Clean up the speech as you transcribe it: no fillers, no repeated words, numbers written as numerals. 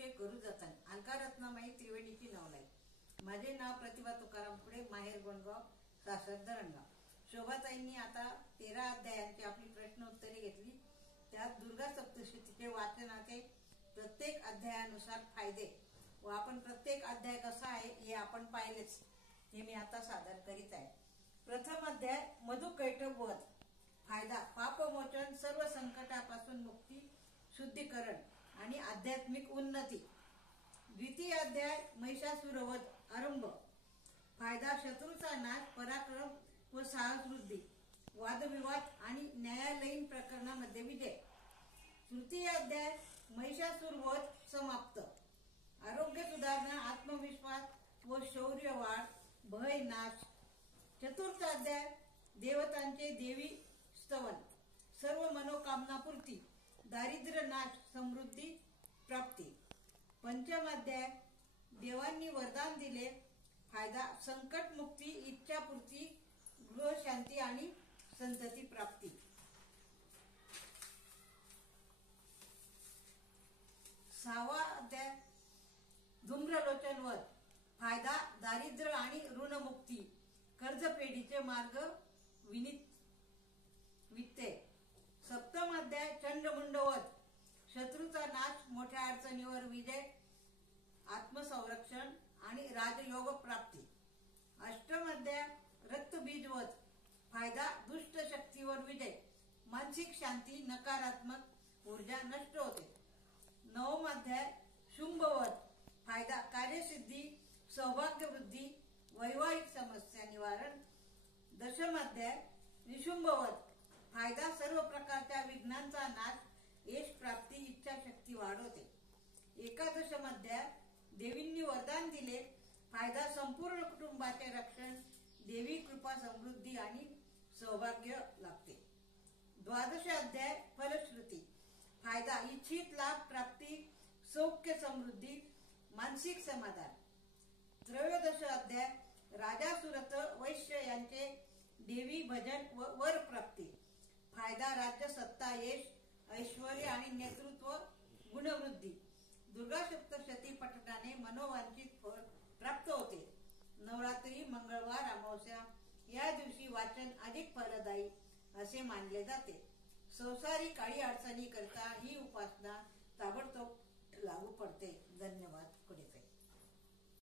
विषय करू जातात अलकारत्नामाई त्रिवेणीची नवलाई। माझे नाव प्रतिभा तुकाराम पुढे, माहेर गोंडगाव, सासर धरणगाव। शोभाताईंनी आता 13 अध्यायांची आपली प्रश्न उत्तरे घेतली। त्यात दुर्गा सप्तशतीचे वाचनाचे प्रत्येक अध्यायानुसार फायदे व आपण प्रत्येक अध्याय कसा आहे हे आपण पाहिलेच, हे मी आता सादर करीत आहे। प्रथम अध्याय मधुकैटभ वध। फायदा पापमोचन, सर्व संकटापासून मुक्ती, शुद्धीकरण आणि आध्यात्मिक उन्नती। द्वितीय अध्याय महिषासुर वध आरंभ। फायदा शत्रूचा नाश, पराक्रम व साहस वृद्धी, वादविवाद आणि न्यायालयीन प्रकरणामध्ये विजय। तृतीय अध्याय महिषासुर वध समाप्त। आरोग्य सुधारणा, आत्मविश्वास व शौर्य वाढ, भय नाश। चतुर्थ अध्याय देवतांचे देवी स्तवन, सर्व मनोकामना पूर्ती, दारिद्र्य नाश, समृद्धी प्राप्ती। पंचम अध्याय देवांनी वरदान दिले। फायदा संकट मुक्ती, इच्छापूर्ती, गृह शांती आणि संतती प्राप्ती। सहावा अध्याय धूम्रलोचन वध। फायदा दारिद्र्य आणि ऋणमुक्ती, कर्जफेडीचे मार्ग वित्ते। सप्तम अध्याय चंडमुंड वध। शत्रूचा नाश, मोठ्या अडचणीवर विजय, आत्मसंरक्षण आणि राजयोग प्राप्ती। अष्टम अध्याय रक्तबीज वध। फायदा दुष्ट शक्तीवर विजय, मानसिक शांती, नकारात्मक ऊर्जा नष्ट होते। नवम अध्याय शुंभ वध। फायदा कार्यसिद्धी, सौभाग्य वृद्धी, वैवाहिक समस्या निवारण। दशम अध्याय निशुंभ वध। फायदा सर्व प्रकारच्या विघ्नांचा नाश, यश प्राप्ती, इच्छाशक्ती वाढवते। एकादशम अध्याय देवींनी वरदान दिले। फायदा संपूर्ण कुटुंबाचे रक्षण, देवी कृपा, समृद्धी आणि सौभाग्य लाभते। द्वादश अध्याय फलश्रुती। फायदा इच्छित लाभ प्राप्ती, सौख्य समृद्धी, मानसिक समाधान। त्रयोदश अध्याय राजासुरथ वैश्य यांचे देवी भजन व वर प्राप्ती। फायदा राज्य, सत्ता, यश, ऐश्वर्य आणि नेतृत्व गुणवृद्धी। दुर्गा सप्तशती पठणाने मनोवांछित फळ प्राप्त होते। नवरात्री, मंगळवार, अमावस्या या दिवशी वाचन अधिक फलदायी असे मानले जाते। संसारिक काही अडचणी करता ही उपासना ताबडतोब लागू पडते। धन्यवाद।